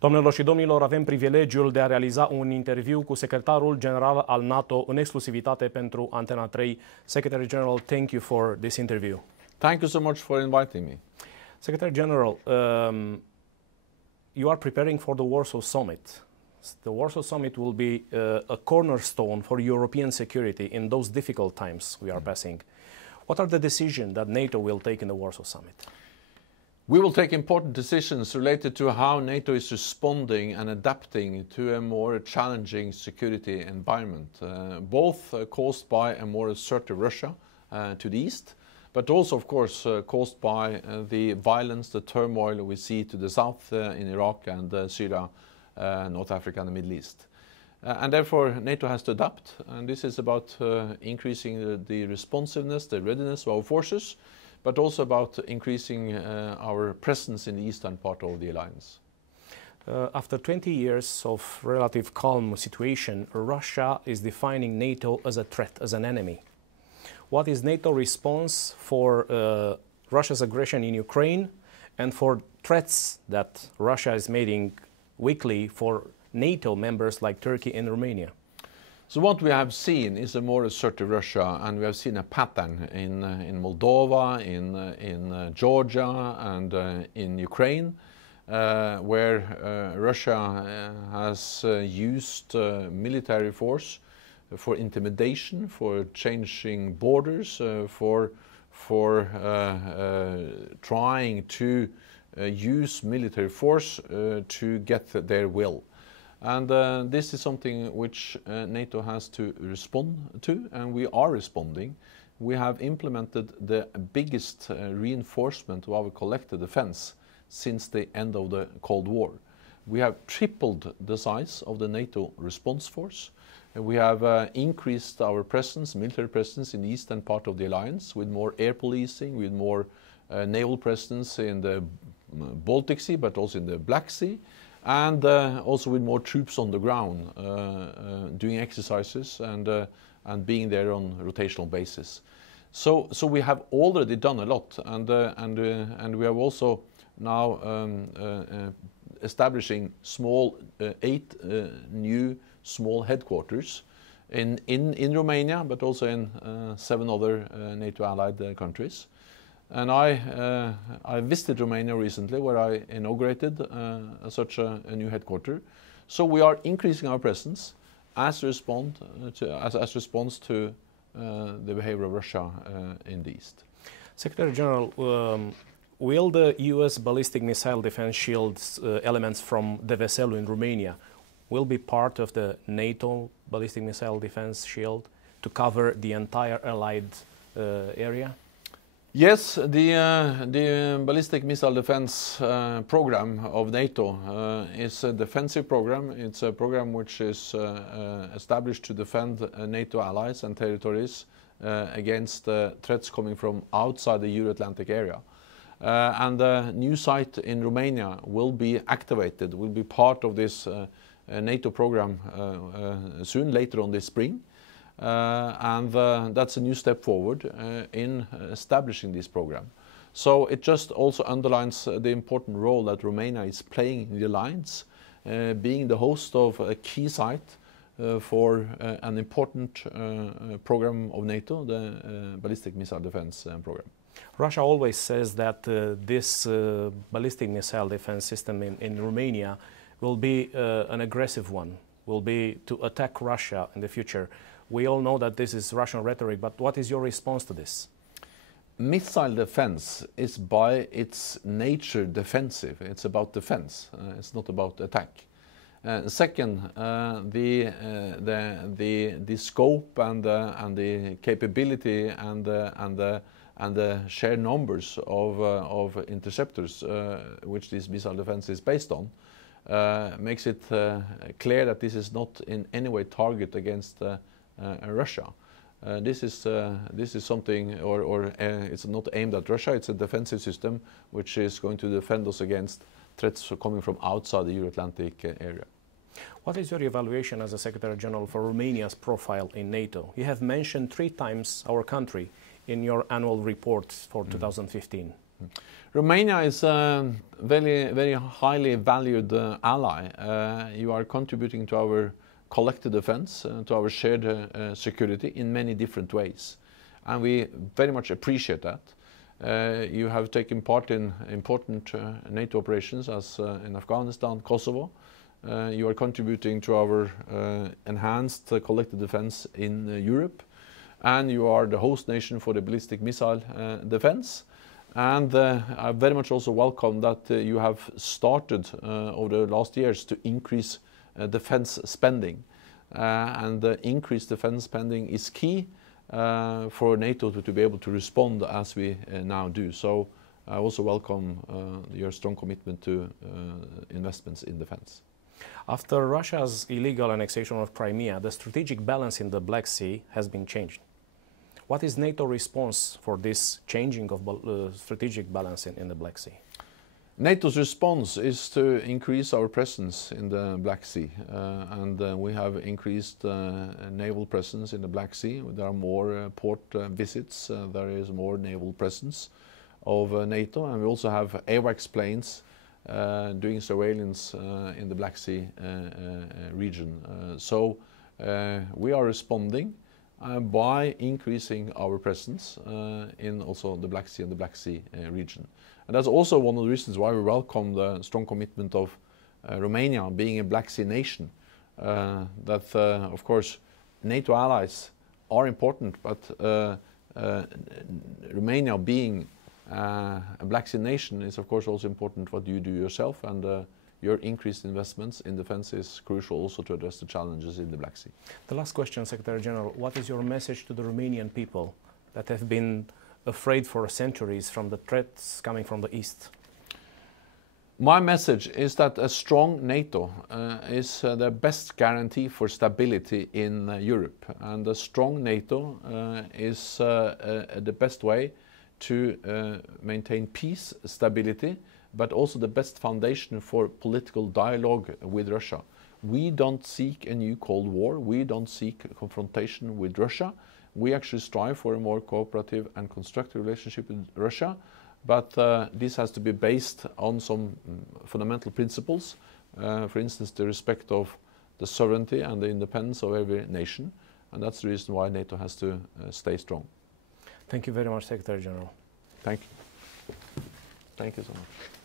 Doamnelor și domnilor, avem privilegiul de a realiza un interviu cu secretarul general al NATO în exclusivitate pentru Antena 3. Secretary General, thank you for this interview. Thank you so much for inviting me. Secretary General, you are preparing for the Warsaw Summit. The Warsaw Summit will be a cornerstone for European security in those difficult times we are passing. What are the decisions that NATO will take in the Warsaw Summit? We will take important decisions related to how NATO is responding and adapting to a more challenging security environment, both caused by a more assertive Russia to the east, but also, of course, caused by the violence, the turmoil we see to the south in Iraq and Syria, North Africa and the Middle East. And therefore, NATO has to adapt, and this is about increasing the responsiveness, the readiness of our forces, but also about increasing our presence in the eastern part of the alliance. After 20 years of relative calm situation, Russia is defining NATO as a threat, as an enemy. What is NATO's response for Russia's aggression in Ukraine and for threats that Russia is making weekly for NATO members like Turkey and Romania? So what we have seen is a more assertive Russia, and we have seen a pattern in Moldova, in Georgia and in Ukraine, where Russia has used military force for intimidation, for changing borders, for trying to use military force to get their will. And this is something which NATO has to respond to, and we are responding. We have implemented the biggest reinforcement of our collective defense since the end of the Cold War. We have tripled the size of the NATO response force. We have increased our presence, military presence, in the eastern part of the alliance with more air policing, with more naval presence in the Baltic Sea, but also in the Black Sea. And also with more troops on the ground, doing exercises and being there on rotational basis. So we have already done a lot, and we have also now establishing 8 new small headquarters in Romania, but also in 7 other NATO allied countries. And I visited Romania recently, where I inaugurated such a new headquarter. So we are increasing our presence as response to the behavior of Russia in the east. Secretary General, will the U.S. ballistic missile defense shields elements from Deveselu in Romania will be part of the NATO ballistic missile defense shield to cover the entire allied area? Yes, the ballistic missile defense program of NATO is a defensive program. It's a program which is established to defend NATO allies and territories against threats coming from outside the Euro-Atlantic area. And the new site in Romania will be activated, will be part of this NATO program soon, later on this spring. And that's a new step forward in establishing this program. So it just also underlines the important role that Romania is playing in the alliance, being the host of a key site for an important program of NATO, the ballistic missile defense program. Russia always says that this ballistic missile defense system in Romania will be an aggressive one, will be to attack Russia in the future. We all know that this is Russian rhetoric, but what is your response to this? Missile defense is by its nature defensive. It's about defense. It's not about attack. Second, the scope and the capability and the sheer numbers of interceptors which this missile defense is based on makes it clear that this is not in any way target against Russia. This is something, or it's not aimed at Russia. It's a defensive system which is going to defend us against threats coming from outside the Euro-Atlantic area. What is your evaluation as a Secretary General for Romania's profile in NATO? You have mentioned 3 times our country in your annual report for 2015. Romania is a very highly valued ally. You are contributing to our collective defense, to our shared security in many different ways. And we very much appreciate that. You have taken part in important NATO operations as in Afghanistan, Kosovo. You are contributing to our enhanced collective defense in Europe. And you are the host nation for the ballistic missile defense. And I very much also welcome that you have started over the last years to increase defense spending. And increased defense spending is key for NATO to be able to respond as we now do. So I also welcome your strong commitment to investments in defense. After Russia's illegal annexation of Crimea, the strategic balance in the Black Sea has been changed. What is NATO's response for this changing of strategic balance in the Black Sea? NATO's response is to increase our presence in the Black Sea. We have increased naval presence in the Black Sea. There are more port visits. There is more naval presence of NATO. And we also have AWACS planes doing surveillance in the Black Sea region. So we are responding by increasing our presence in also the Black Sea and the Black Sea region. And that's also one of the reasons why we welcome the strong commitment of Romania being a Black Sea nation. Of course, NATO allies are important, but Romania being a Black Sea nation is of course also important what you do yourself, and your increased investments in defense is crucial also to address the challenges in the Black Sea. The last question, Secretary General, what is your message to the Romanian people that have been afraid for centuries from the threats coming from the East? My message is that a strong NATO is the best guarantee for stability in Europe. And a strong NATO is the best way to maintain peace, stability, but also the best foundation for political dialogue with Russia. We don't seek a new Cold War. We don't seek confrontation with Russia. We actually strive for a more cooperative and constructive relationship with Russia. But this has to be based on some fundamental principles. For instance, the respect of the sovereignty and the independence of every nation. And that's the reason why NATO has to stay strong. Thank you very much, Secretary General. Thank you. Thank you so much.